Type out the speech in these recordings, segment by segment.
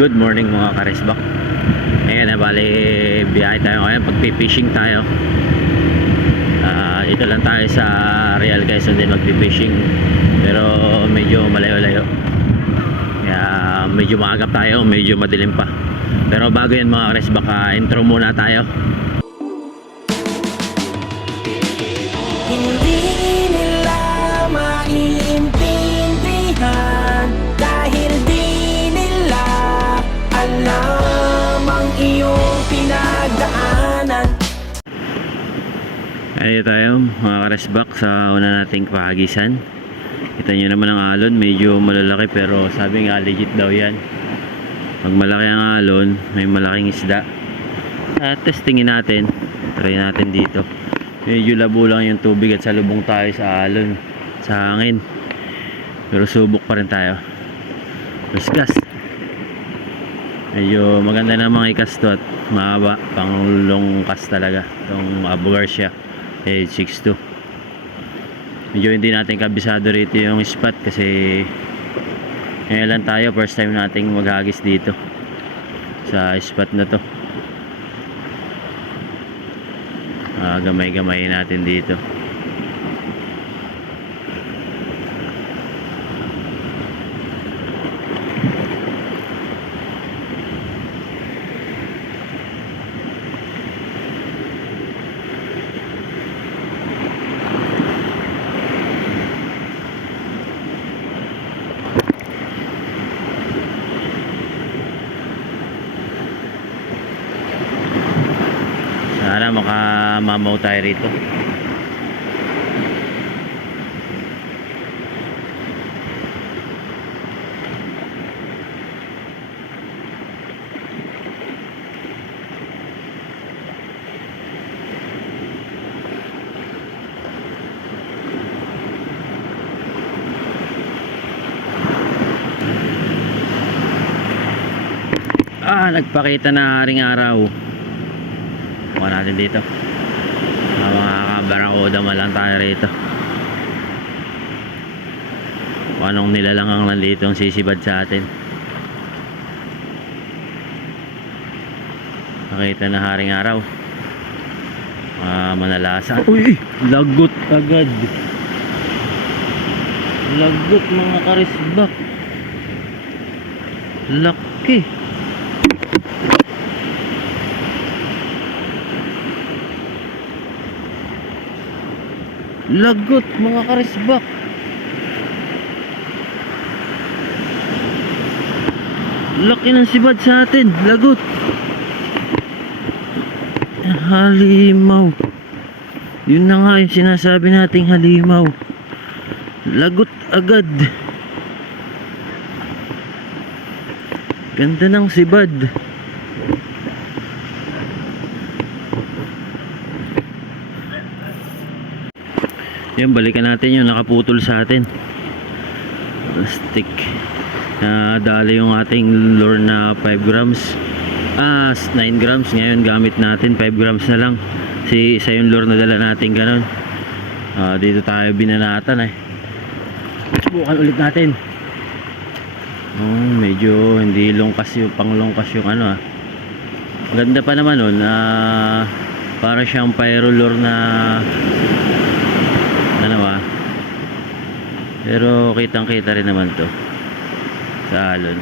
Good morning mga karesbak Ayan na bali biyahe tayo ngayon. Pagpipishing tayo. Ah, Ito lang tayo sa Real Quezon din magpipishing Pero medyo malayo-layo. Kaya medyo maagap tayo Medyo madilim pa. Pero bago yan mga karesbak ah, Intro muna tayo Ayun tayo mga karesbak sa una nating pahagisan Kita nyo naman ang alon Medyo malalaki pero sabi nga legit daw yan. Pag malaki ang alon May malaking isda. At testingin natin Try natin dito. Medyo labo lang yung tubig at salubong tayo sa alon Sa hangin. Pero subok pa rin tayo. Luskas Medyo maganda na mga ikas to at mahaba. Pang long cast talaga. Itong Abu Garcia H62 medyo hindi natin kabisado rito yung spot kasi ngayon lang tayo first time nating maghagis dito sa spot na to. Ah, gamay-gamay natin dito sana makamamaw tayo rito Ah, nagpakita na haring araw. Kuha natin dito. Ah, mga kabarakoda man lang tayo rito. Kung anong nilalang ang nandito ang sisibad sa atin. Nakita na haring araw. Ah, manalasa. Uy! Lagot agad. Lagot mga karisbak. Laki. Lagot mga karisbak. Laki ng sibad sa atin. Lagot. Halimaw. Yun na nga yung sinasabi nating halimaw. Lagot agad. Ganda ng sibad. Yan, balikan natin yung nakaputol sa atin. Stick. Na dali yung ating lure na 5 grams. Ah, 9 grams. Ngayon gamit natin 5 grams na lang. Si isa yung lure na dala natin ganun. Ah, dito tayo binanatan eh. Subukan ulit natin. Oh, medyo hindi longkas yung panglongkas yung ano ah. Maganda pa naman nun. Ah, para siyang pyro lure na ano ba pero kitang kita rin naman to. Sa alon.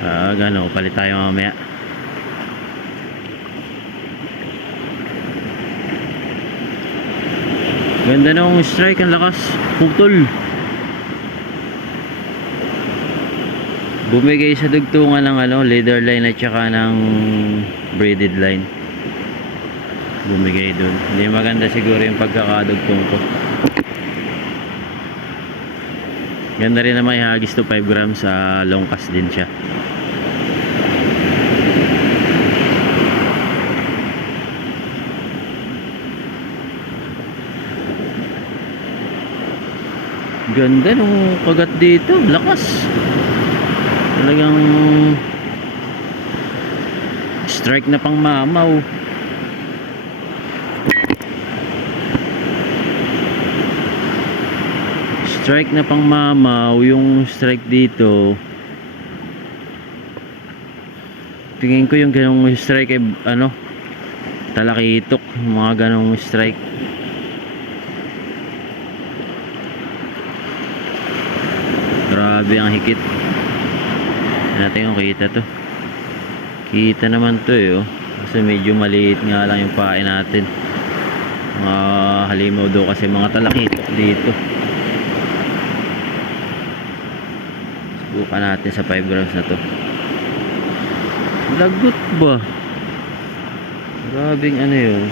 Ah gano palit tayo mamaya. Ganda nung strike ang lakas. Putol. Bumigay sa dugtungan ng ano leader line at saka ng braided line bumigay dun. Hindi maganda siguro yung pagkakadugtong ko. Ganda rin naman ihagis to 5 grams sa long cast din siya. Ganda nung kagat dito lakas. Talagang strike na pang mamaw strike na pang mamaw yung strike dito. Tingin ko yung ganong strike ay ano talakitok mga ganong strike. Grabe ang hikit. Natin kung kita to. Kita naman to eh oh. kasi medyo maliit nga lang yung pain natin. Mga halimaw daw kasi mga talakitok dito subukan natin sa 5 grams na to lagot ba grabing ano yun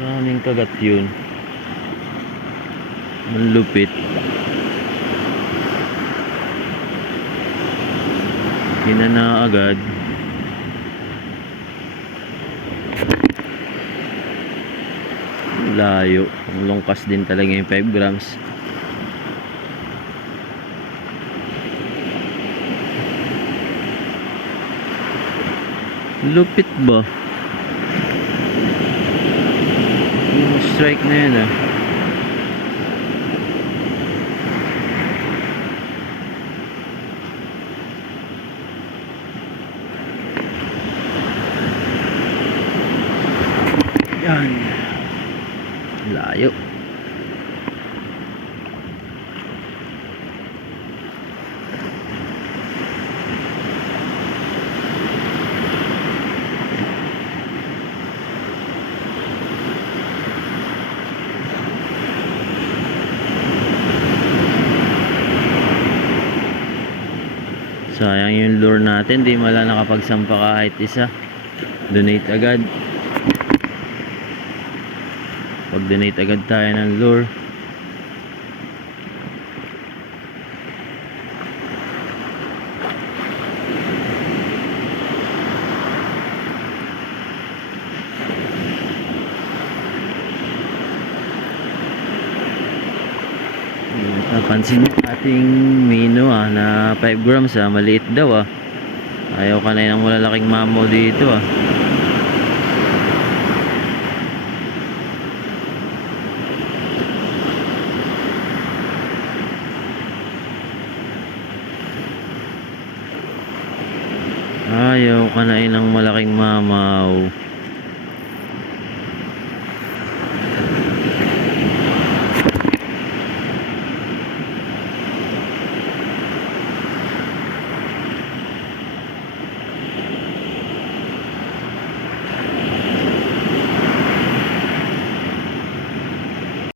maraming kagat yun ang lupit Hina na agad. Layo. Ang longkas din talaga yung 5 grams. Lupit ba? Yung strike na yun ah. Yan. Layo. Sayang yung lure natin, di mala nakapagsampa kahit isa. Donate agad. Pag-donate agad tayo ng lure. Napansin mo ating mino ah, na 5 grams ah, maliit daw ah. Ayaw ka na ng malalaking mamo dito ah. Ayaw ka na ng malaking mamaw.